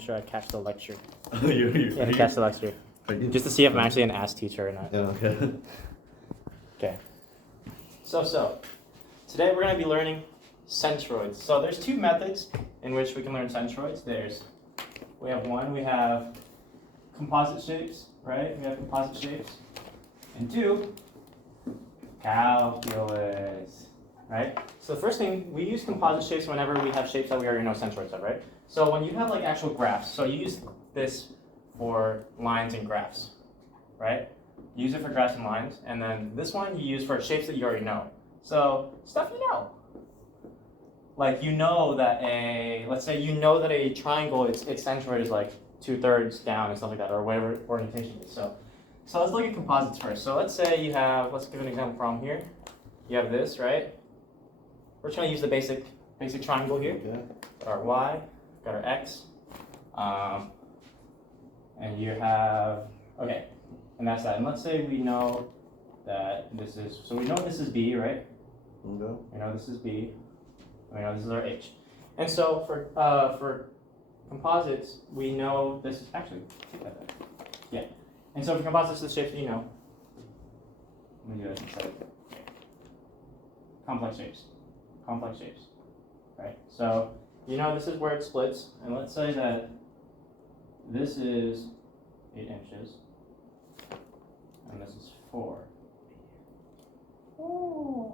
make sure I catch the lecture. Yeah, to catch the lecture. Just to see if I'm actually an ass teacher or not. Yeah, okay. Okay. So, today we're going to be learning centroids. So there's two methods in which we can learn centroids. We have composite shapes, right? We have composite shapes. And two, calculus, right? So the first thing, we use composite shapes whenever we have shapes that we already know centroids of, right? So when you have like actual graphs, so you use this for lines and graphs, right? You use it for graphs and lines, and then this one you use for shapes that you already know. So stuff you know. Like you know that let's say you know that a triangle, its centroid is like 2/3 down and stuff like that, or whatever orientation is. So let's look at composites first. So let's say you have, let's give an example problem here. You have this, right? We're just going to use the basic triangle here. Okay. Got our y, got our x, and you have, okay, and that's that. And let's say we know that this is, so we know this is b, right? Okay. We know this is b, and we know this is our h. And so for composites, we know this is, actually, take that back. Yeah. And so for composites, the shapes you know. Let me do it instead. Complex shapes, right? So you know this is where it splits, and let's say that this is 8 inches, and this is 4. Ooh.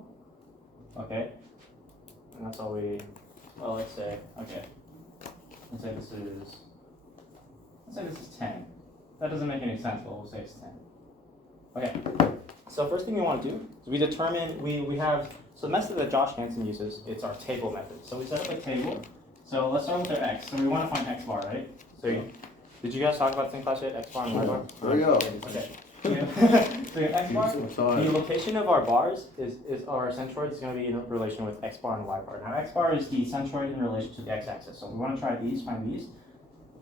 Okay, and that's all we. Well, let's say okay. Let's say this is 10. That doesn't make any sense, but we'll say it's 10. Okay. So first thing we want to do is we determine we have. So the method that Josh Hansen uses, it's our table method. So we set up a table. So let's start with our x. So we want to find x bar, right? So did you guys talk about this in class yet? X bar and y bar? There we go. Okay. So your x bar, the location of our bars is our centroid is going to be in relation with x bar and y bar. Now x bar is the centroid in relation to the x-axis. So we want to try these, find these.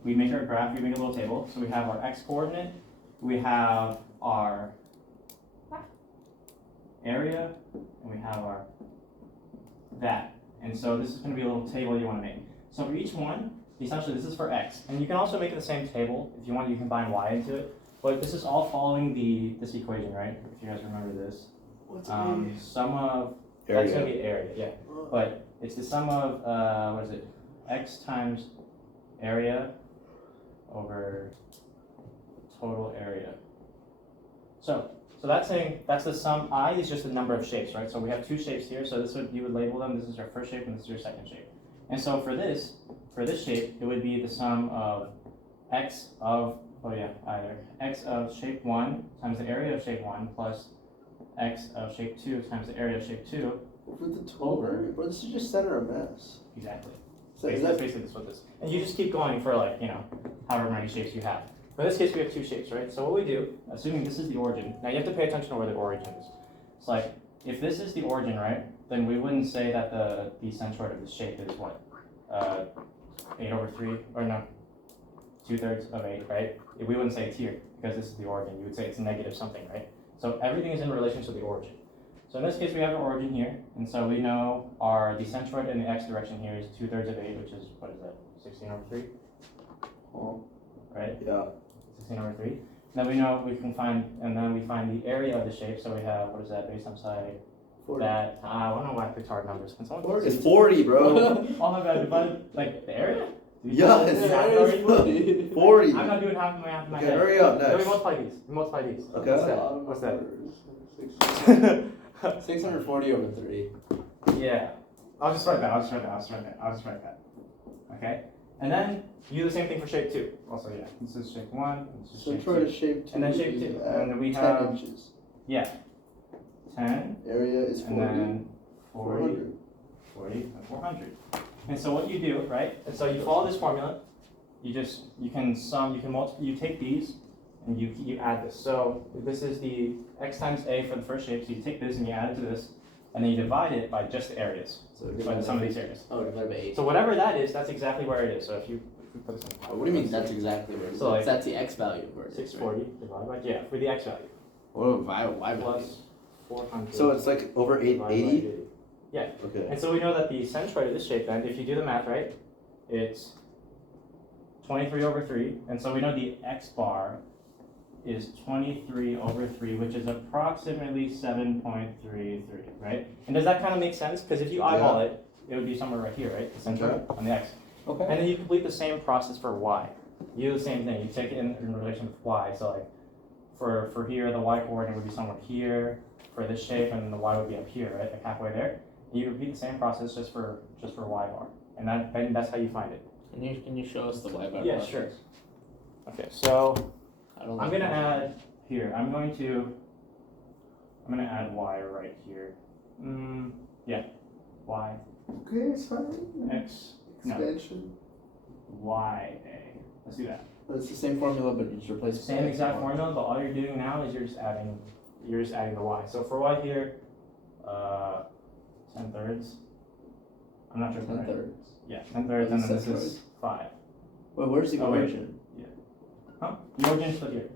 We make our graph, we make a little table. So we have our x coordinate, we have our area, and we have our that. And so this is going to be a little table you want to make. So for each one, essentially this is for x. And you can also make it the same table. If you want, you can combine y into it. But this is all following this equation, right? If you guys remember this. What's sum of, area? That's going to be area, yeah. But it's the sum of, what is it? X times area over total area. So that's saying that's the sum. I is just the number of shapes, right? So we have two shapes here. So you would label them. This is your first shape and this is your second shape. And so for this shape, it would be the sum of x of x of shape 1 times the area of shape 1 plus x of shape 2 times the area of shape 2 over the total. Bro, this is just center a mess. Exactly. So That's basically what this. And you just keep going for like however many shapes you have. In this case, we have two shapes, right? So what we do, assuming this is the origin, now you have to pay attention to where the origin is. It's like, if this is the origin, right, then we wouldn't say that the centroid of the shape is what? 8 over 3, or no, 2/3 of 8, right? We wouldn't say it's here, because this is the origin. You would say it's negative something, right? So everything is in relation to the origin. So in this case, we have our origin here, and so we know the centroid in the x direction here is 2/3 of 8, which is, what is that, 16 over 3? Oh. Right? Yeah. 16 over 3. Then we know we can find, and then we find the area of the shape. So we have, what is that, base times side? 40. That, I don't know why I picked hard numbers. Can someone? 40. It's 40, bro. Oh my god, divide, like, the area? Yeah, it's 40. I'm not doing half of my head. Okay, hurry up, No, next. we multiply these. Okay. What's that? 640 over 3. Yeah. I'll just write that. Okay? And then you do the same thing for shape 2. Also, yeah. This is shape 1. This is shape 2. Centroid is shape 2. And then shape 2. And then we 10 have. inches. Yeah. 10. Area is 40. And then 40, and 400. And so what you do, right? And so you follow this formula. You take these and you add this. So this is the x times a for the first shape. So you take this and you add it to this, and then you divide it by just the areas. So by the sum of these areas. Oh, divided by 8. So whatever that is, that's exactly where it is. So if you put this in. What do you mean that's exactly where it is? So like, that's the x value where it is, 640 divided by, yeah, for the x value. What about y value? Plus 400. So it's like over 880? Yeah. Okay. And so we know that the centroid of this shape, then, if you do the math right, it's 23 over 3, and so we know the x bar is 23 over 3, which is approximately 7.33, right? And does that kind of make sense? Because if you eyeball it, it would be somewhere right here, right? The center on the x. Okay. And then you complete the same process for y. You do the same thing. You take it in relation with y. So like for here, the y coordinate would be somewhere here for this shape, and then the y would be up here, right? Like halfway there. And you repeat the same process just for y bar, and that's how you find it. Can you show us the y bar? Yeah, process? sure. Okay, so I don't I'm like gonna that. add here. I'm gonna add y right here. Yeah, y Okay, it's fine. x no Expansion. y a. Let's do that. But it's the same formula, but you just replace the Same x exact with y. formula, but all you're doing now is you're just adding the y. So for y here, 10/3. I'm not sure. if I'm right. 10/3. Yeah, 10/3, and then this Centroid. is 5. Wait, where's the Oh, wait. origin? Huh? The origin is still here.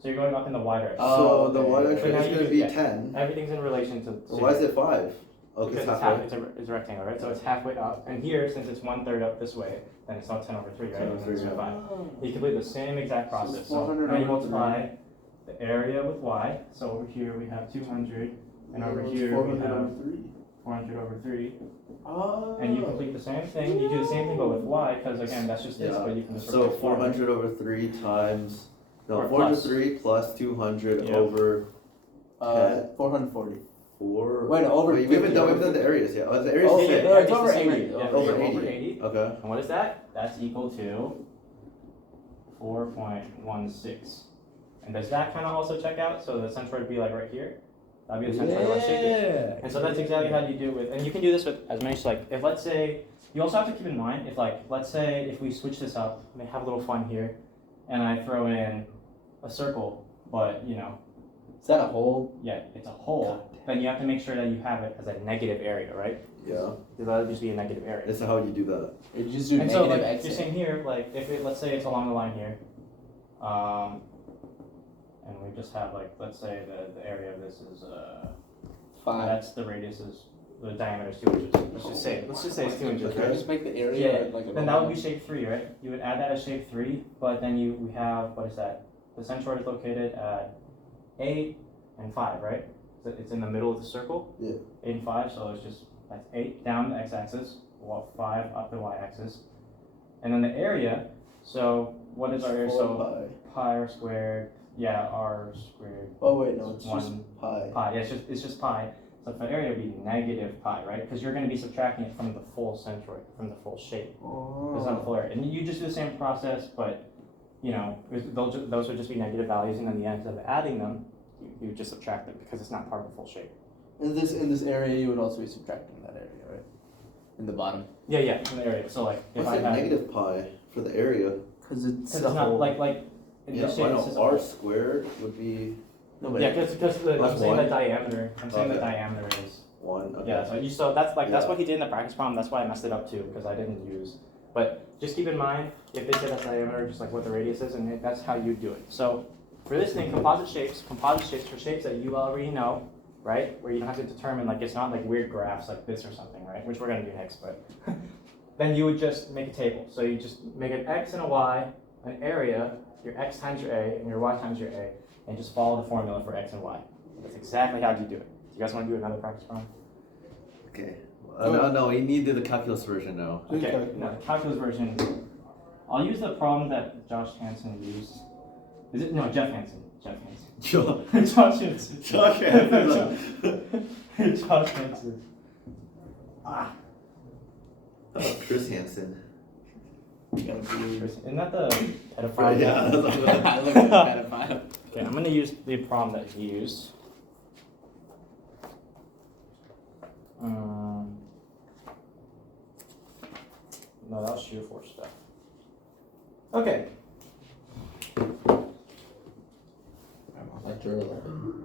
So you're going up in the y direction. Oh, So the okay. y So direction now is you gonna do- be yeah. 10. Everything's in relation to. So why is it 5? Oh, Because it's it's halfway. it's a rectangle, right? So it's halfway up. And here, since it's 1/3 up this way, then it's not 10 over 3, right? 10 over And then it's 3, 5. Oh. You complete the same exact So it's process. So 400 now you over multiply the area with y. So over here we have 200, and over here we have 400 over 3. Oh. And you complete the same thing. You do the same thing, but with y, because again, that's just this, Yeah. but you can just So replace y. 400 over 3 times. No, Or 403 plus 200 Yeah. over 440. 4. Wait, no, over Wait, we haven't 50, done over the areas yet. Oh, the areas Oh, is yeah, same. yeah. it's the over same 80. rate. Yeah, Over over 80. 80. Okay. And what is that? That's equal to 4.16. And does that kind of also check out? So the centroid would be like right here. That'd be the centroid of our shape here. Yeah. And so that's exactly how you do it with, and you can do this with as many, like, if let's say, you also have to keep in mind, if like, let's say if we switch this up, we have a little fun here, and I throw in a circle, but you know, Is that a hole? yeah, it's a hole, then you have to make sure that you have it as a negative area, right? Yeah. Because that would just be a negative area. That's how you do that. You just do And so negative like, x. you're saying here, like, if it, let's say it's along the line here, and we just have like, let's say the area of this is, 5. that's the radius is, the diameter is 2 inches. Let's just say it's 2 inches, Okay. right? Just make the area Yeah, like a then that would normal. be shape 3, right? You would add that as shape 3, but then we have, what is that? The centroid is located at 8 and 5, right? So it's in the middle of the circle. Yeah. 8 and 5, so it's just, that's 8 down the x-axis, 5 up the y-axis. And then the area, so what is our area? So pi r squared, yeah, r squared. Oh wait, no, it's just One pi. Pi, yeah, it's just pi. So for area would be negative pi, right? Because you're going to be subtracting it from the full centroid, from the full shape. It's not a Oh. full area. And you just do the same process, but you know, those would just be negative values, and then the end of adding them, you just subtract them because it's not part of the full shape. In this area, you would also be subtracting that area, right? In the bottom. Yeah, in the area. So like if What's I that had, negative pi for the area? Because it's because it's not like in Yeah, this I shape, know. this is a R whole. squared would be no, but Yeah, because I'm Plus saying the one. diameter. I'm saying the Okay. diameter is. 1. Okay. Yeah, so that's like that's Yeah. what he did in the practice problem. That's why I messed it up too, because I didn't use. But just keep in mind, if they say that's diameter, just like what the radius is, and that's how you do it. So for this thing, composite shapes for shapes that you already know, right? Where you don't have to determine, like, it's not like weird graphs like this or something, right? Which we're gonna do next, but then you would just make a table. So you just make an x and a y, an area, your x times your a, and your y times your a, and just follow the formula for x and y. That's exactly how you do it. Do you guys want to do another practice problem? Okay. No, you need the calculus version now. Okay, now the calculus version. I'll use the problem that Josh Hansen used. Is it? No, Jeff Hansen. Jeff Hansen. Josh Hansen. Josh Hansen. Josh Hansen. Chris Hansen. Isn't that the pedophile? Right, yeah. I look like a pedophile. Okay, I'm gonna use the problem that he used. No, that was shear force stuff. Okay. Lecture 11.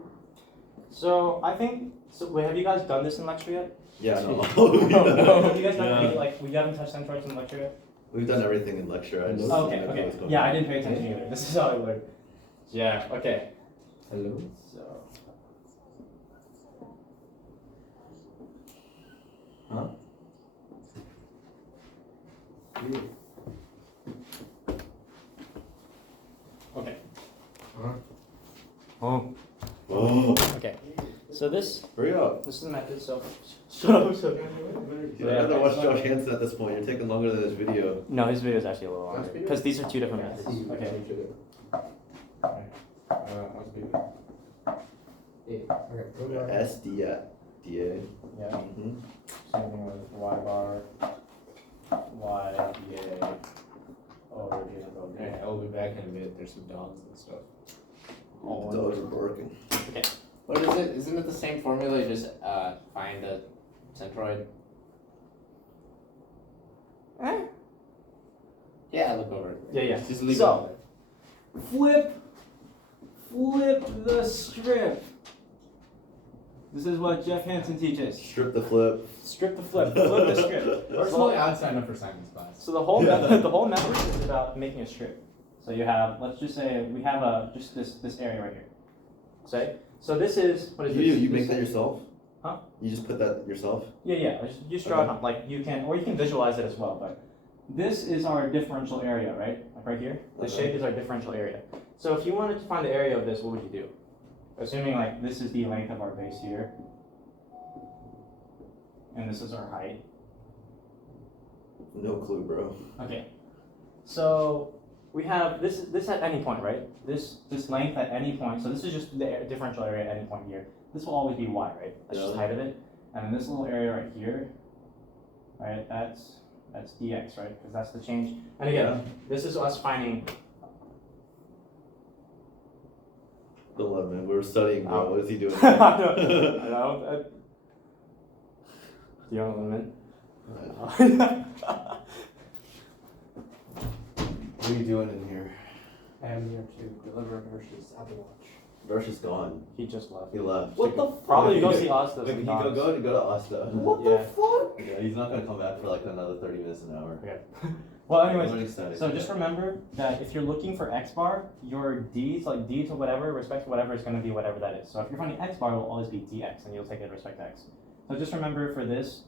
So I think. So wait, have you guys done this in lecture yet? Yeah, no. No. Have you guys done Yeah. any, like, we haven't touched centroids in lecture yet? We've done everything in lecture. I just Okay, didn't know okay. what's going Yeah, on. I didn't pay attention either. This is how I learned. Yeah, okay. Hello. So. Huh? So this Hurry up. is the method. So shut up. You have to watch Josh Hansen at this point. You're taking longer than this video. No, his video is actually a little longer because these are two different methods. Okay. S D A. Yeah. Mm-hmm. Same thing with y bar, y dA over d over d. Alright, I'll be back in a bit. There's some dogs and stuff. The dogs are barking. Okay. What is it? Isn't it the same formula? You just find the centroid. Yeah, look over it. Yeah, yeah. Just leave So- it. Flip the strip. This is what Jeff Hansen teaches. Strip the flip. Strip the flip the script. Personally, I'd sign up for science class. So the whole method is about making a strip. So you have, let's just say we have just this area right here. Say, so this is what is this? You This- make that yourself? Huh? You just put that yourself? Yeah. Just draw it on. Like you can visualize it as well. But this is our differential area, right? Like right here. The shape is our differential area. So if you wanted to find the area of this, what would you do? Assuming like this is the length of our base here, and this is our height. No clue, bro. Okay. So we have this at any point, right? This length at any point. So this is just the differential area at any point here. This will always be y, right? That's just Yeah. height of it. And then this little area right here, right? That's dx, right? Because that's the change. And again, this is us finding. Don't let him in. We were studying, bro. Oh. What is he doing? I know. Do you want to limit? What are you doing in here? I am here to deliver Hershey's Apple Watch. Versh is gone. He just left. He left. What the Probably go see Asta. He go to Asta. What Yeah. the fuck? Yeah, he's not gonna come back for like another 30 minutes an hour. Okay. Well, anyways, Learning static. so just remember that if you're looking for x bar, your d to d to whatever, respect to whatever is going to be whatever that is. So if you're finding x bar, it will always be dx, and you'll take it with respect to x. So just remember for this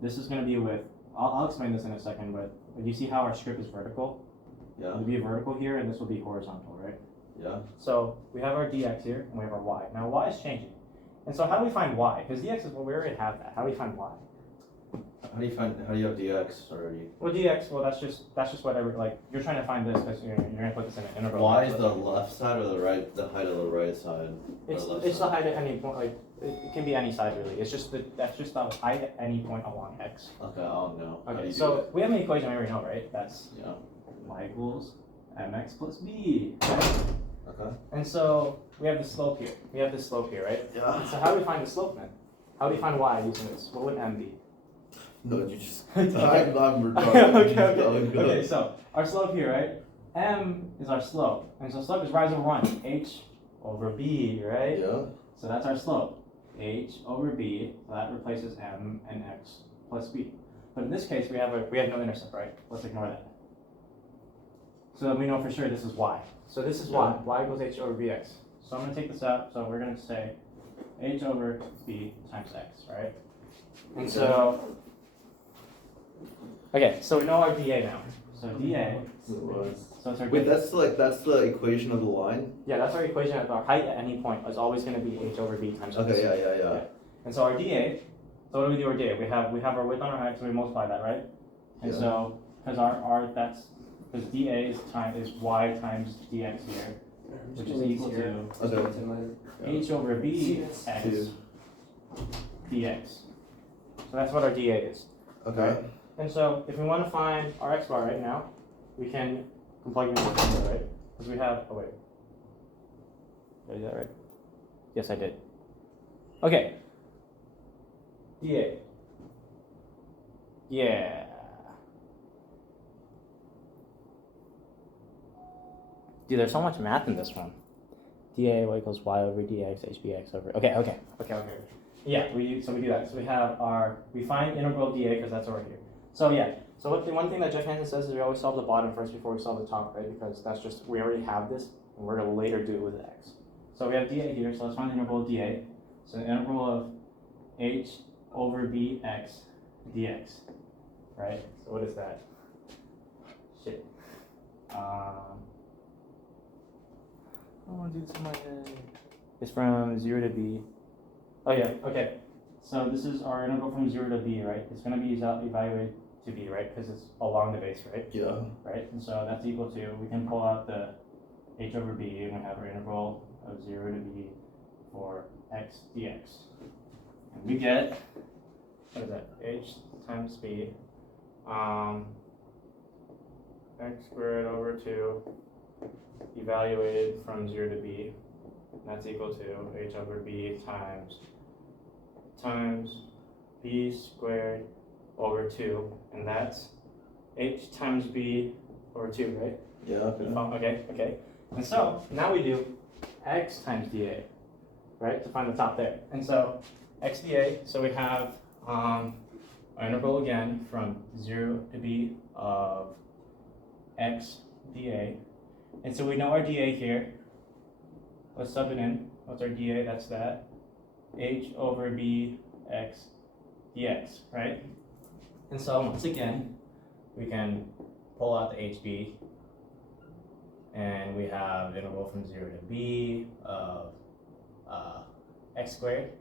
is going to be with. I'll explain this in a second, but you see how our strip is vertical? Yeah. It'll be vertical here, and this will be horizontal, right? Yeah. So we have our dx here, and we have our y. Now y is changing, and so how do we find y? Because dx is, well, we already have that. How do we find y? How do you have DX already? Well, dx, well, that's just whatever. Like you're trying to find this because you're gonna put this in an integral. Y is the left side or the right? The height of the right side. It's or left the side? height at any point. Like it can be any side really. It's just that's just the height at any point along x. Okay, I don't know. How do Okay, you do so we have an equation we already know, right? That's that? Yeah. y equals mx plus b. Right? Okay. And so we have the slope here. We have this slope here, right? Yeah. So how do we find the slope then? How do we find y using this? What would m be? No, you just. Okay. I'm retarded. Okay, so our slope here, right? M is our slope. And so slope is rise over 1. H over B, right? Yeah. So that's our slope. H over B, so that replaces M and X plus B. But in this case, we have no intercept, right? Let's ignore that. So we know for sure this is Y. So this is Y. Y equals H over BX. So I'm going to take this out. So we're going to say H over B times X, right? And so, okay, so we know our dA now. So dA, so it's our Wait, that's the equation of the line. yeah, that's our equation of our height at any point is always going to be H over B times X. Okay. Yeah. And so our dA, so what do we do our dA? We have our width on our height, so we multiply that, right? And Yeah. so, because because dA is y times dx here, which is equal to Okay. H over B x dx. So that's what our dA is. Okay. And so if we want to find our x bar right now, we can plug in the formula, right? Because we have, oh wait. Did I do that right? Yes, I did. Okay. dA. Yeah. Dude, there's so much math in this one. dA equals y over dx, hbx over. Okay. Yeah, we do that. So we find integral dA because that's over here. So yeah, so the one thing that Jeff Hansen says is we always solve the bottom first before we solve the top, right? Because that's just, we already have this, and we're going to later do it with x. So we have dA here, so let's find the integral of dA. So the integral of h over bx dx, right? So what is that? Shit. I want to do this in my head. It's from 0 to b Oh yeah, okay. So this is our integral from 0 to b, right? It's going to be evaluated to b, right? Because it's along the base, right? Yeah. Right? And so that's equal to, we can pull out the h over b, and we have our integral of 0 to b for x dx. And we get, what is that? H times b, x squared over 2 evaluated from 0 to b. And that's equal to h over b times b squared over 2. And that's h times b over 2, right? Yeah. Okay. Okay. And so now we do x times dA, right? To find the top there. And so x dA, so we have our integral again from 0 to b of x dA. And so we know our dA here. Let's sub it in. What's our dA? That's that. H over b x dx, right? And so once again, we can pull out the hb, and we have integral from 0 to b of x squared,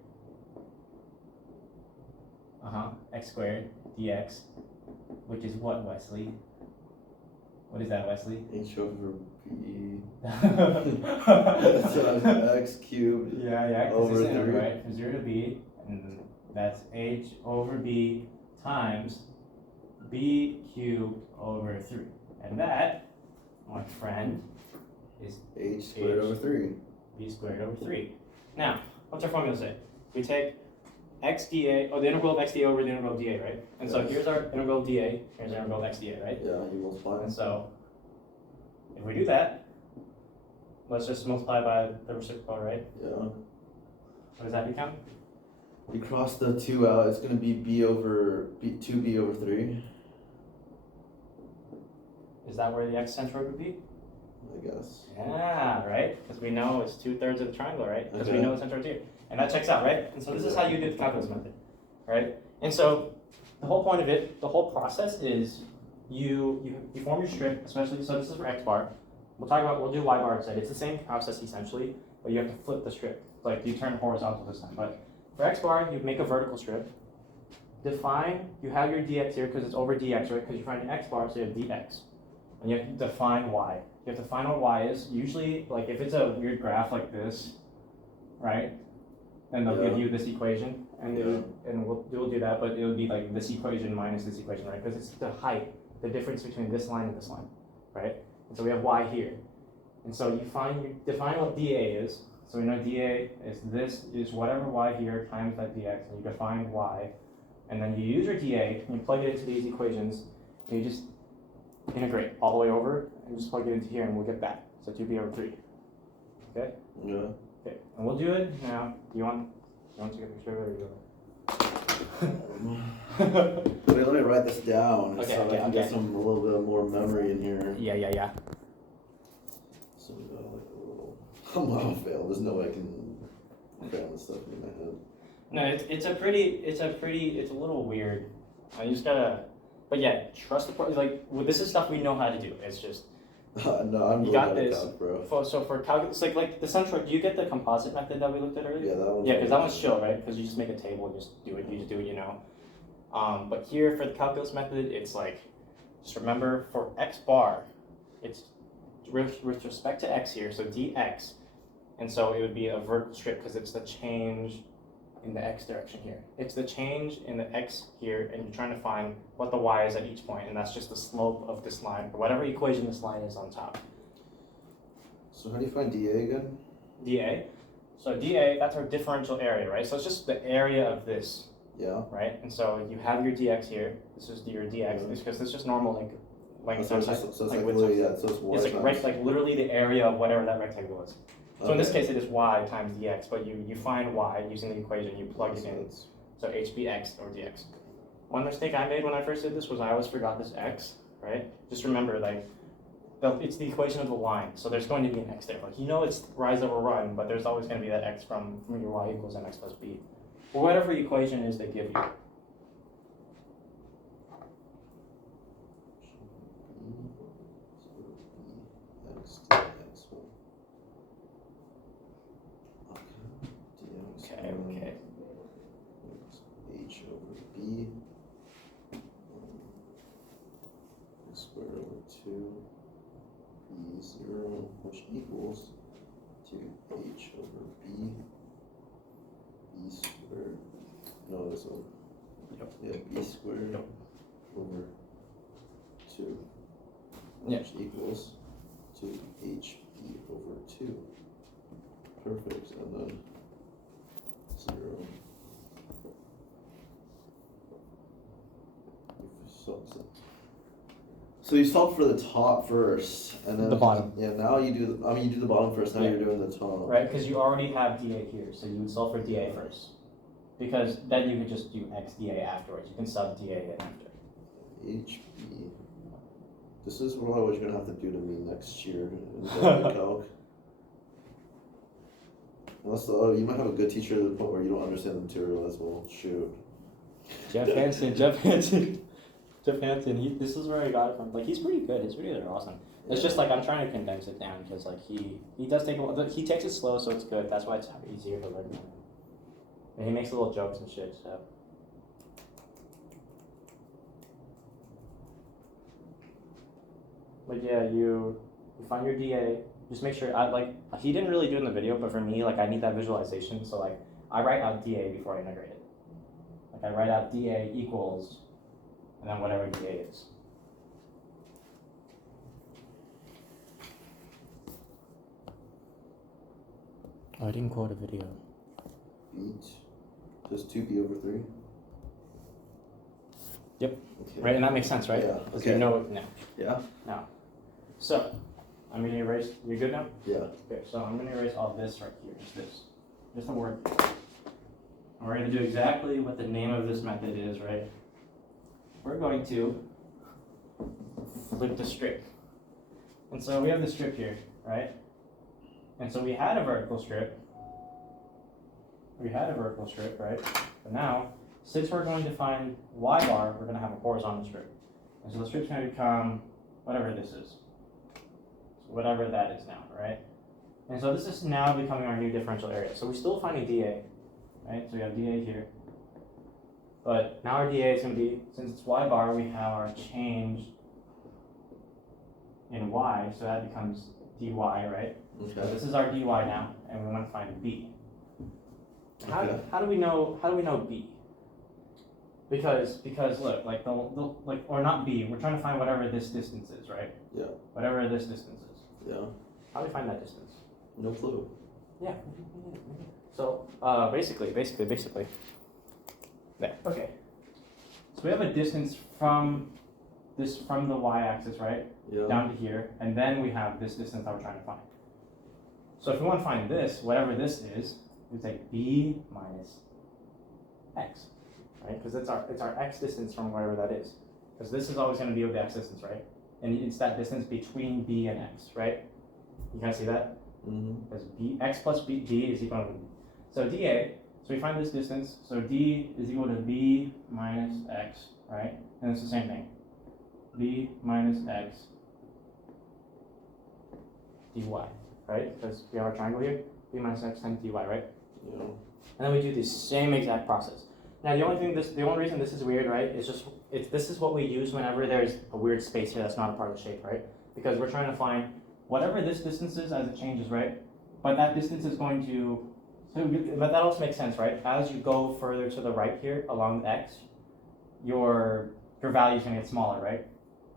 x squared dx, which is what, Wesley? What is that, Wesley? H over b. Yeah, So x cubed. because over it's integral, 3. right? From 0 to b, and that's h over b times b cubed over 3. And that, my friend, is H squared over 3. b squared over 3. Now, what's our formula say? We take x dA, the integral of x dA over the integral of dA, right? And so Yes. here's our integral of dA, here's our integral of x dA, right? Yeah, you multiply. And so, if we do that, let's just multiply by the reciprocal, right? Yeah. What does that become? You cross the 2 out, it's going to be b over b 2b over 3, Is that where the x centroid would be? I guess. Yeah, right? Because we know it's 2/3 of the triangle, right? Because we Okay. know the centroid's here. And that checks out, right? And so this is how you do the calculus method, right? And so the whole point of it, the whole process is you form your strip, especially, so this is for x bar. We'll do y bar instead. It's the same process essentially, but you have to flip the strip. Like you turn horizontal this time. But for x bar, you make a vertical strip. Define, you have your dx here because it's over dx, right? Because you're finding x bar, so you have dx. And you have to define y. You have to find what y is. Usually, like if it's a weird graph like this, right? Then they'll give you this equation, and we'll do that, but it'll be like this equation minus this equation, right? Because it's the height, the difference between this line and this line, right? And so we have y here. And so you define what dA is. So we know dA is whatever y here times that dx, and you define y. And then you use your dA, and you plug it into these equations, and you just integrate all the way over, and just plug it into here, and we'll get that. So 2b over 3. Okay? Yeah. Okay, and we'll do it now. Do you want to take a picture of it, or you Let me write this down Okay, so okay, I can get okay. a little bit more memory in here. Yeah. So we got like a little. I'm gonna fail. There's no way I can cram this stuff in my head. No, it's a little weird. You just gotta, but yeah, trust the like. Well, this is stuff we know how to do. It's just No, I'm you really got bad at this. calc, bro. For calculus, like the centroid. Do you get the composite method that we looked at earlier? Yeah, that one's. Yeah, because that one's chill, right? Because you just make a table and just do it. You just do it, you know. But here for the calculus method, it's like, just remember for x bar, it's with respect to x here, so dx, and so it would be a vertical strip because it's the change in the x direction here. It's the change in the x here, and you're trying to find what the y is at each point, and that's just the slope of this line, or whatever equation this line is on top. So how do you find dA again? dA. So dA, that's our differential area, right? So it's just the area of this, Yeah. right? And so you have your dx here. This is your dx because it's just normal length So it's times just, so it's like like width literally, times- yeah, so it's y It's times. like literally the area of whatever that rectangle is. So in this Okay. case, it is y times dx, but you find y using the equation, you plug it So in. it's- So hbx or dx. One mistake I made when I first did this was I always forgot this x, right? Just remember, like, it's the equation of the line, so there's going to be an x there. Like, you know it's rise over run, but there's always going to be that x from your y equals mx plus b. Or whatever equation is they give you. X, dx. Okay. B0, which equals 2h over b squared. No, this one. Yep. Yeah, b squared Yep. over 2. Yep. Which equals 2hb over 2. Perfect. And then 0. So you solve for the top first, and then The bottom. Yeah. Now you do. You do the bottom first. Now Yeah. you're doing the top. Right, because you already have dA here, so you would solve for dA first. Because then you could just do x dA afterwards. You can sub dA in after. HB. This is what you're gonna have to do to me next year in the calc. Unless you might have a good teacher to the point where you don't understand the material as well. Shoot. Jeff Hansen. This is where I got it from. Like, he's pretty good. His videos are awesome. It's just like I'm trying to condense it down because like he does take a while. He takes it slow, so it's good. That's why it's easier to learn. And he makes little jokes and shit. So. But yeah, you find your dA. Just make sure. He didn't really do it in the video, but for me, like I need that visualization. So like I write out dA before I integrate it. Like I write out dA equals, and then whatever dA is. Oh, I didn't quote a video. Beat. Just 2b over 3. Yep. Okay. Right, and that makes sense, right? Yeah. Because Okay. you know it now. Yeah. So, I'm gonna erase. You good now? Yeah. Okay. So I'm gonna erase all this right here. Just this. Just a word. And we're gonna do exactly what the name of this method is, right? We're going to flip the strip. And so we have the strip here, right? And so we had a vertical strip. Right? But now, since we're going to find y bar, we're going to have a horizontal strip. And so the strip's going to become whatever this is. So whatever that is now, right? And so this is now becoming our new differential area. So we're still finding dA, right? So we have dA here. But now our dA is going to be, since it's y bar, we have our change in y, so that becomes dy, right? Okay. So this is our dy now, and we want to find b. Okay. How do we know b? Because look, like or not b. We're trying to find whatever this distance is, right? Yeah. Whatever this distance is. Yeah. How do we find that distance? No clue. Yeah. So basically. There. Okay. So we have a distance from the y-axis, right? Yeah. Down to here, and then we have this distance that we're trying to find. So if we want to find this, whatever this is, we take b minus x, right? Because it's our x distance from whatever that is. Because this is always going to be the x distance, right? And it's that distance between b and x, right? You guys see that? Mm-hmm. Because x plus d is equal to so dA. So we find this distance. So d is equal to b minus x, right? And it's the same thing. B minus x dy, right? Because we have our triangle here. B minus x times dy, right? Yeah. And then we do the same exact process. Now the only reason this is weird, right, is just this is what we use whenever there's a weird space here that's not a part of the shape, right? Because we're trying to find whatever this distance is as it changes, right? But that distance is going to, but that also makes sense, right? As you go further to the right here along the x, your value is going to get smaller, right?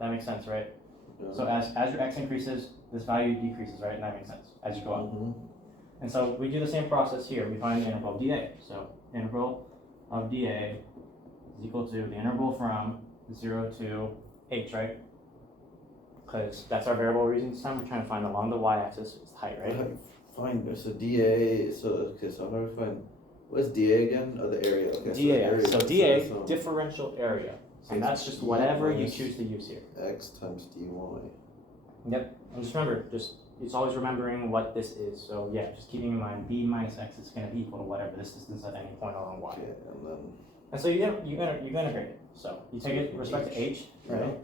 That makes sense, right? Yeah. So as your x increases, this value decreases, right? And that makes sense as you go up. Mm-hmm. And so we do the same process here. We find the integral of dA. So integral of dA is equal to the integral from 0 to h, right? Because that's our variable we're using this time. We're trying to find along the y-axis, it's the height, right? Fine. So DA. So I'm gonna find what's DA again? Oh, the area. Okay. dA. So area. dA, So differential area. So It's that's just d whatever you minus choose to use here. X times dy. Yep. And just remember, it's always remembering what this is. So yeah, just keeping in mind b minus x is going to be equal to whatever this distance at any point along y. Okay, and then And so you integrate it. So you take it with respect to h, right?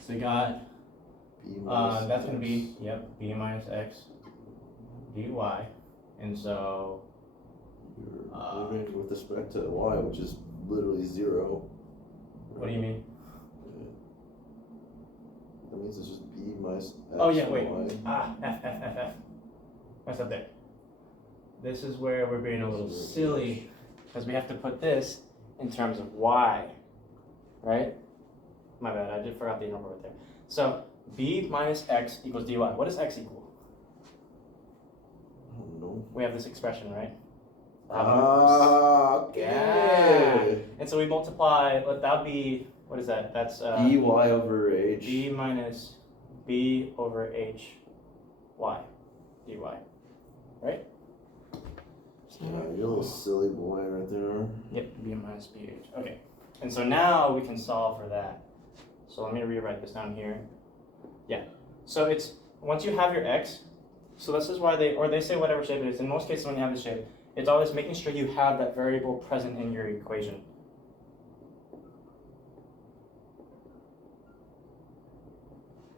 So we got B minus that's going to X. be b minus x dy, and so You're moving with respect to y, which is literally 0. what do you mean? That means it's just B minus X. Oh yeah, wait. Y. F. What's up there? This is where we're being a little silly, because we have to put this in terms of y, right? My bad, I did forgot the number right there. So b minus x equals dy. What does x equal? I don't know. We have this expression, right? Okay. Yeah. And so we multiply, that would be, what is that? That's dy over h. b minus b over h y dy, right? Yeah, you're a little silly boy right there. Yep, b minus bh. Okay. And so now we can solve for that. So let me rewrite this down here. Yeah. So it's, once you have your x, so this is why they say whatever shape it is. In most cases when you have the shape, it's always making sure you have that variable present in your equation.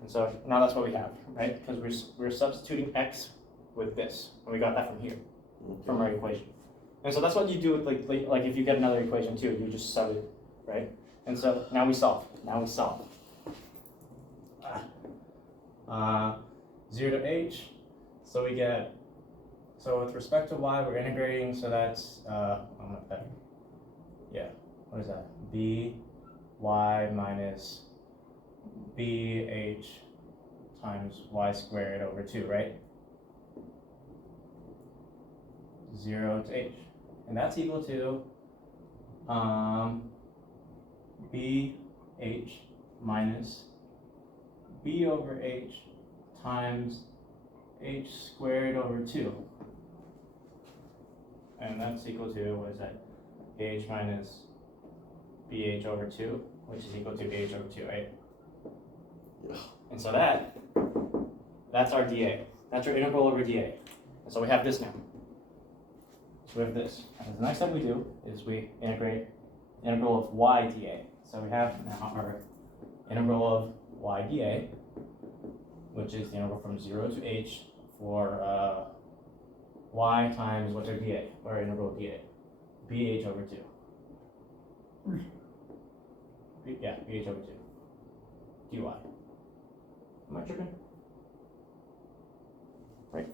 And so now that's what we have, right? Because we're substituting x with this, and we got that from here, from our equation. And so that's what you do with like if you get another equation too, you just sub it, right? And so now we solve. 0 to h, so we get, so with respect to y, we're integrating, so that's, what is that? b y minus bh times y squared over 2, right? 0 to h. And that's equal to bh minus b over h times h squared over 2. And that's equal to, what is that? H minus bh over 2, which is equal to bh over 2, right? Yeah. And so that's our dA. That's our integral over dA. And so we have this now. So we have this. And the next step we do is we integrate the integral of y dA. So we have now our integral of y dA, which is the integral from 0 to h for y times, what's our dA, or our integral of dA? bh over 2. Yeah, bh over 2. dy. Am I tripping? Right.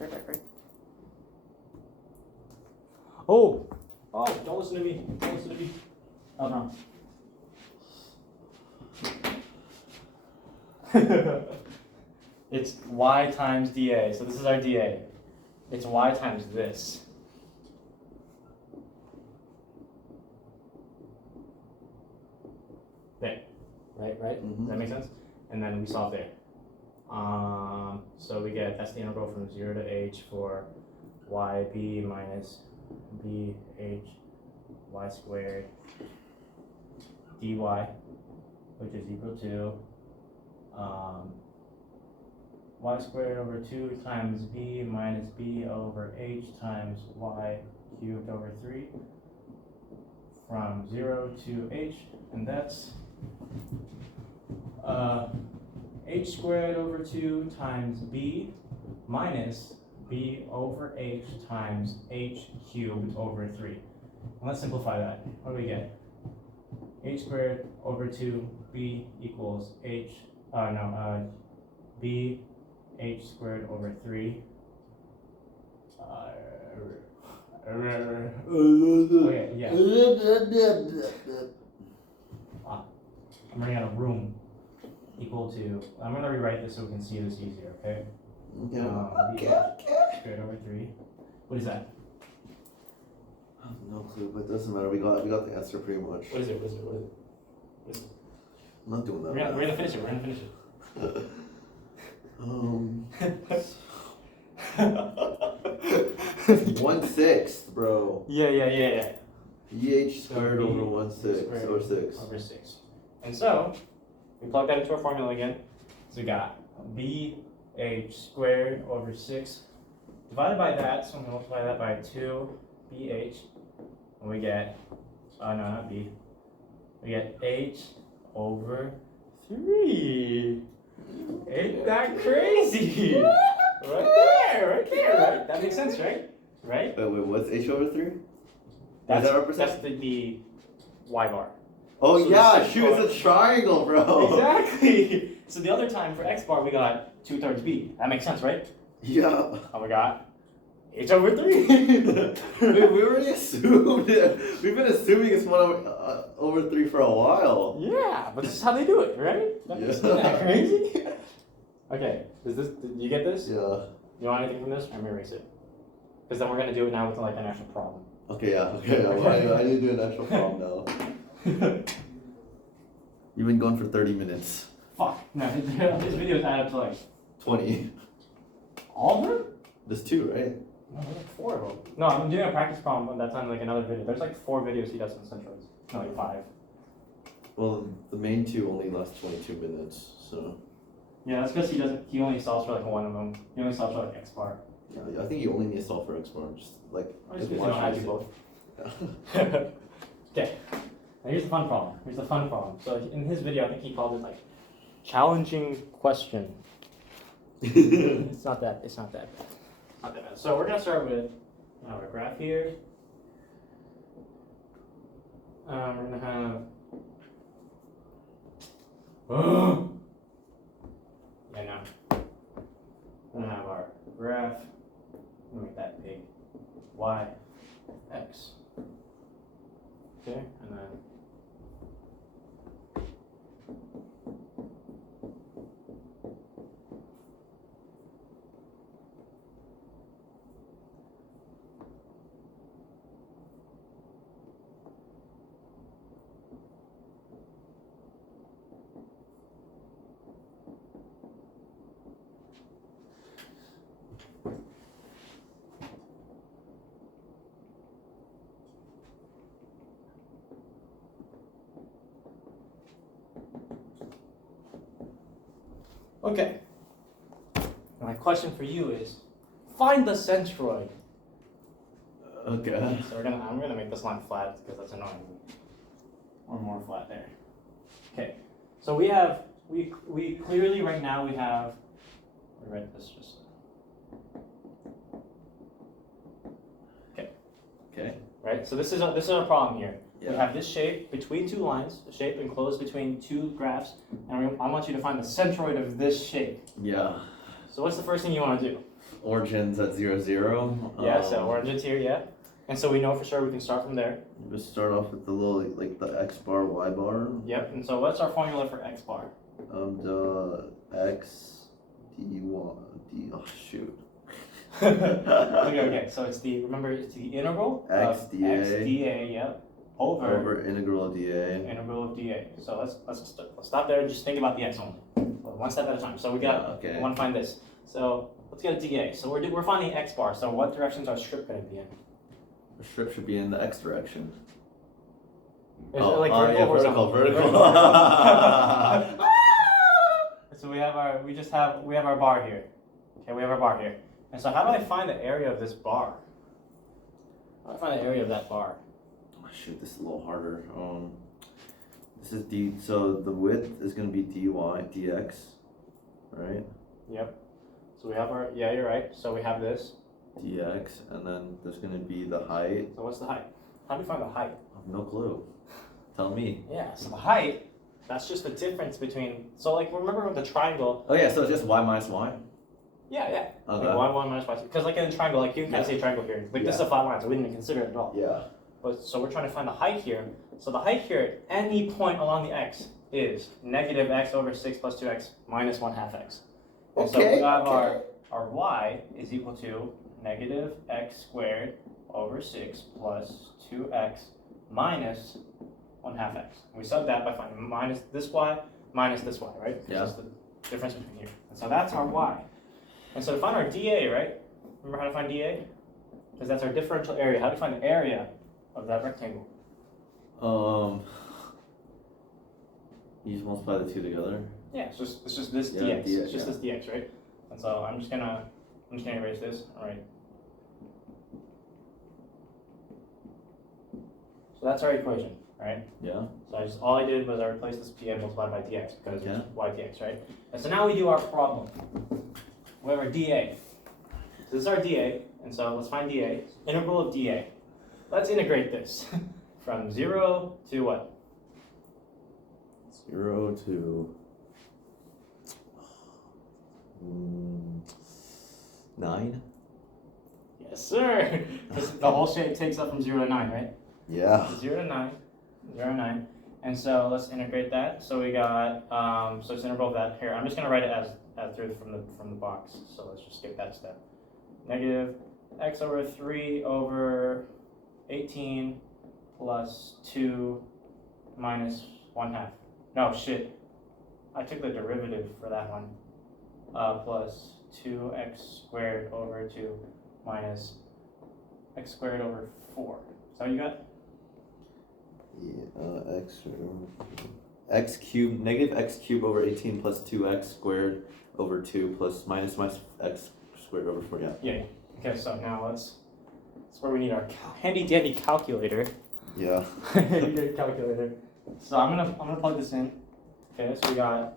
Oh, don't listen to me. Oh no. It's y times dA. So this is our dA. It's y times this. There. Right? Mm-hmm. Does that make sense? And then we solve there. So we get, that's the integral from 0 to h for yb minus bh y squared dy, which is equal to y squared over 2 times b minus b over h times y cubed over 3 from 0 to h, and that's h squared over 2 times b minus b over h times h cubed over 3. And let's simplify that. What do we get? H squared over 2b equals b h squared over 3. Okay, yeah. I'm running out of room. Equal to, I'm going to rewrite this so we can see this easier, okay? Okay. Squared over 3. What is that? I have no clue, but it doesn't matter. We got the answer pretty much. What is it? I'm not doing that. We're gonna finish it. 1/6, bro. Yeah. EH squared So over 1/6 or 6. Over 6. And so, we plug that into our formula again. So we got bh squared over 6 divided by that, so I'm gonna multiply that by 2bh, and we get, no, not b, we get h over 3. Ain't that crazy? Right there, That makes sense, right? Wait, what's h over 3? That's that represent? the y bar. Oh So the yeah, centroid- shoot, it's a triangle, bro. Exactly. So the other time for x bar we got 2/3 b. That makes sense, right? Yeah. Oh, we got h/3. we already assumed it. We've been assuming it's 1/3 for a while. Yeah, but this is how they do it, right? Isn't that crazy? Okay, did you get this? Yeah. You want anything from this? I'm gonna erase it. Because then we're gonna do it now with like an actual problem. Okay, yeah, okay. I need to do an actual problem now. You've been going for 30 minutes. Fuck. No, this video is added up to like 20. all of them? There's 2, right? No, there's like 4 of them. No, I'm doing a practice problem, but that's on like another video. There's like 4 videos he does on centroids. No, like 5. Well, the main 2 only last 22 minutes, so. Yeah, that's because he only solves for like one of them. He only solves for like x bar. Yeah, I think you only need to solve for X bar, just like. I just just don't watch do it. both. Yeah. Okay. Now here's the fun problem. Here's the fun problem. So in his video, I think he called it like challenging question. It's not that. It's not that bad. It's not that bad. So we're gonna start with our graph here. We're gonna have. Yeah, no. We're gonna have our graph. I'm gonna make that big. Y, X. Okay, and then. Okay. My question for you is, find the centroid. Okay. So I'm gonna make this line flat because that's annoying. Or more flat there. Okay. So we clearly right now we have. Let me write this just. Okay. Okay. Right. So this is our problem here. We Yeah. have this shape between 2 lines, a shape enclosed between 2 graphs, and I want you to find the centroid of this shape. Yeah. So what's the first thing you want to do? Origins at 0, 0. Yeah, so origins here, yeah. And so we know for sure we can start from there. Just start off with the little, like the X bar, Y bar. Yep, and so what's our formula for x bar? The X, D, oh shoot. Okay, so it's the integral X of dA. x dA, yep, over integral of dA. integral of dA. So let's stop there and just think about the x only. One step at a time. So we okay. want to find this. So let's get a dA. So we're finding x bar. So what direction's our strip going to be in? The strip should be in the X direction. Is it like vertical, yeah, horizontal? vertical. So we have our bar here. Okay, we have our bar here. And so how do I find the area of this bar? How do I find the area of that bar? Oh, shoot, this is a little harder. This is D. So the width is going to be dy dx, right? Yep. So we have our, yeah, you're right. So we have this. Dx, and then there's going to be the height. So what's the height? How do we find the height? I have no clue. Tell me. Yeah, so the height, that's just the difference between, so like remember with the triangle. Oh yeah, so it's just y minus y. Yeah, yeah. Okay. Like 1 minus y. Because like in a triangle, like you can kind of see a triangle here. Like this is a flat line, so we didn't even consider it at all. Yeah. But so we're trying to find the height here. So the height here at any point along the x is negative x over 6 plus 2x minus 1/2 x. And so we got our y is equal to negative x squared over 6 plus 2x minus 1/2 x. We sub that by finding minus this y, right? Yeah. That's the difference between here. And so that's our y. And so to find our dA, right? Remember how to find dA? Because that's our differential area. How do you find the area of that rectangle? You just multiply the 2 together. Yeah, it's just this Yeah, dx. dx, It's just yeah. this dx, right? And so I'm just gonna erase this. All right. So that's our equation, right? Yeah. So all I did was I replaced this dA multiplied by dx because Yeah. it's y dx, right? And so now we do our problem. We have our dA. So this is our dA, and so let's find dA. Integral of dA. Let's integrate this from 0 to what? 0 to 9. Yes, sir. 'Cause the whole shape takes up from 0 to 9, right? Yeah. 0 to 9, 0 to 9. And so let's integrate that. So we got, so it's integral of that here. I'm just gonna write it as through from the box. So let's just skip that step. Negative x over 3 over 18 plus 2 minus 1/2. No, shit. I took the derivative for that one. Plus 2x squared over 2 minus x squared over 4. So you got? Yeah, x cubed, negative x cubed over 18 plus 2x squared over 2 plus minus x squared over 4, yeah. Yeah. Okay, so now that's where we need our handy dandy calculator. Yeah. Handy dandy calculator. So I'm gonna plug this in. Okay, so we got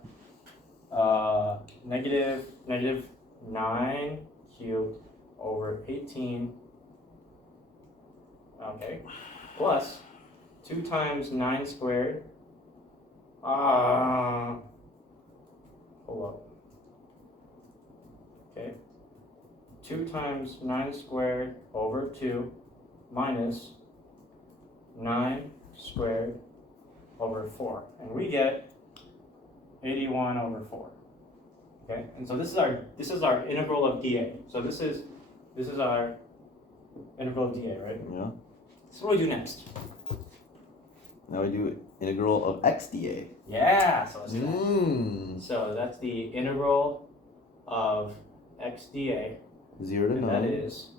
negative 9 cubed over 18. Okay, plus 2 times 9 squared. Hold up. Okay. 2 times 9 squared over 2 minus 9 squared over 4. And we get 81 over 4. Okay? And so this is our integral of dA. So this is our integral of dA, right? Yeah. So what do we do next? Now we do integral of x dA. Yeah, so let's do that. So that's the integral of x dA. 0 to And 9. that is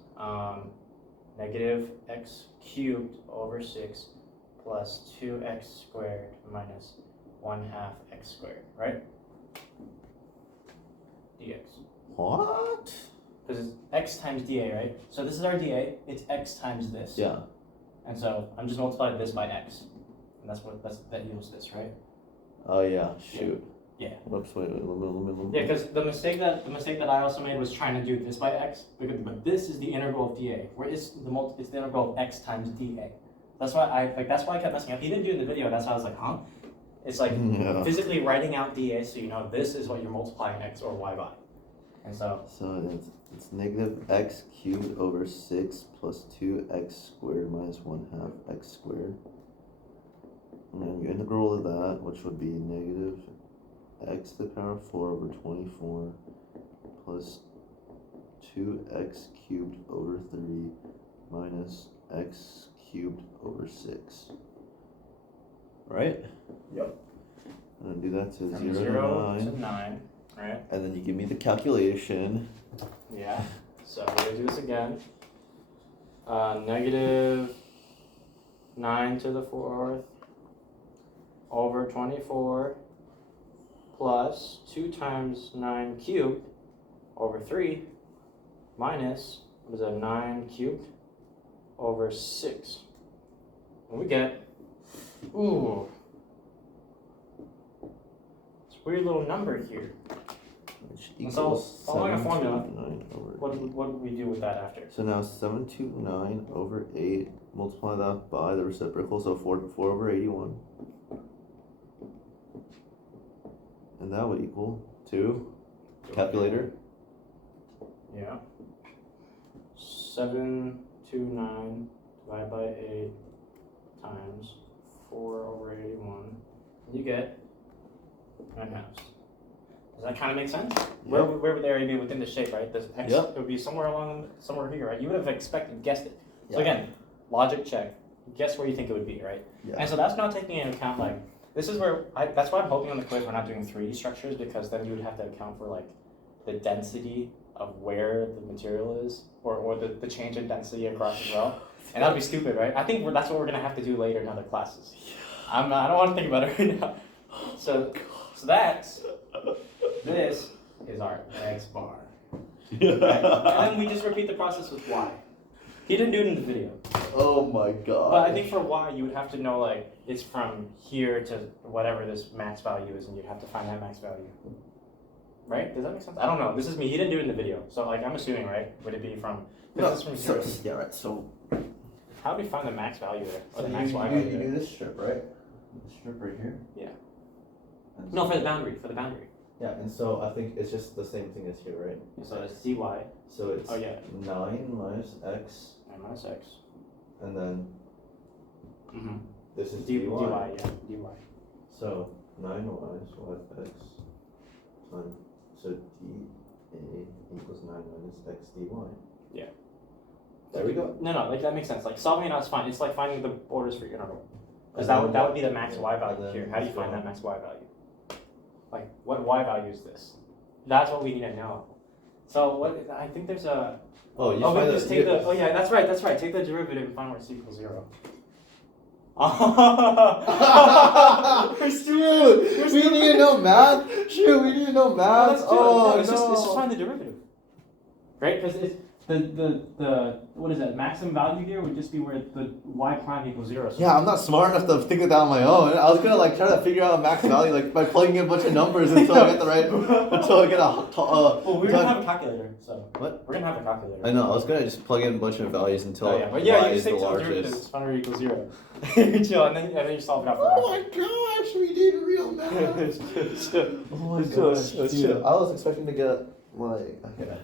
negative x cubed over 6 plus 2x squared minus 1/2 x squared, right? dx. What? Because it's x times dA, right? So this is our dA, it's x times this. Yeah. And so I'm just multiplying this by x. And that equals this, right? Oh yeah, shoot. Yeah. Whoops, wait, let me. Yeah, because the mistake that I also made was trying to do this by x, but this is the integral of dA, where it's the integral of x times dA. That's why I kept messing up. He didn't do it in the video. That's why I was like, huh? It's like Yeah. physically writing out dA, so you know this is what you're multiplying x or y by, and so. So it's negative x cubed over 6 plus 2x squared minus 1/2 x squared. And then your integral of that, which would be negative x to the power of 4 over 24 plus 2x cubed over 3 minus x cubed over 6. Right? Yep. And then do that to From 0 to 9. to 9, right? And then you give me the calculation. Yeah. So we're gonna do this again. Negative 9 to the 4th over 24 plus 2 times 9 cubed over 3 minus, what is that, 9 cubed over 6. And we get, ooh, it's a weird little number here. Which So, equals following a formula, 729 over What 8. would we do with that after? So now 729 over 8, multiply that by the reciprocal, so 4 over 81. And that would equal to, calculator, Yeah. 729 divided by 8 times 4 over 81. You get 9/2. Does that kind of make sense? Where would the area be within the shape, right? This x, Yep. it would be somewhere here, right? You would have guessed it. So Yeah. again, logic check. Guess where you think it would be, right? Yeah. And so that's not taking into account like, this is where, that's why I'm hoping on the quiz we're not doing 3D structures, because then you would have to account for like the density of where the material is, or the change in density across as well. And that would be stupid, right? I think that's what we're gonna have to do later in other classes. I don't want to think about it right now. So this is our x bar. Right? And then we just repeat the process with y. He didn't do it in the video. Oh my god. But I think for y, you would have to know like it's from here to whatever this max value is, and you'd have to find that max value. Right? Does that make sense? I don't know. This is me. He didn't do it in the video, so like I'm assuming, right? Would it be from? No, This is from 0. yeah, right. So How do we find the max value there, or the you, max you, y do, value you there? do this strip, right? This strip right here. Yeah. And No, for the boundary. Yeah, and so I think it's just the same thing as here, right? So it's dy. So it's Oh yeah. 9 minus x, 9 minus x. and then Mm-hmm. this is dy. dy. Yeah. Dy. So 9y is y x times, so dA equals 9 minus x dy. Yeah. There we go. No, like that makes sense. Like solving it out is fine. It's like finding the borders for your interval. Because And then that would be the max yeah, y and value then here. How do you let's find go. that max y value? Like what y value is this? That's what we need to know. So what I think there's a Oh, you we find just that- take you- the yeah, that's right. Take the derivative and find where it's equals 0. Shoot! We need to know math. Shoot, we need to know math. Oh, it's no. just find the derivative, right? Because it's the what is that maximum value here would just be where the y prime equals 0. So Yeah, I'm not smart enough to think of that on my own. I was gonna like try to figure out a max value like by plugging in a bunch of numbers until I get the right until I get well, we're gonna have a calculator, so What? we're gonna have a calculator. I know. I was gonna just plug in a bunch of values until Oh, yeah, but yeah, y you is just the take the derivative, largest. find where it equals 0. Chill, and then you solve it out for Oh my gosh, we need real math. Chill. Oh my Chill, gosh, chill, dude, chill. I was expecting to get like okay.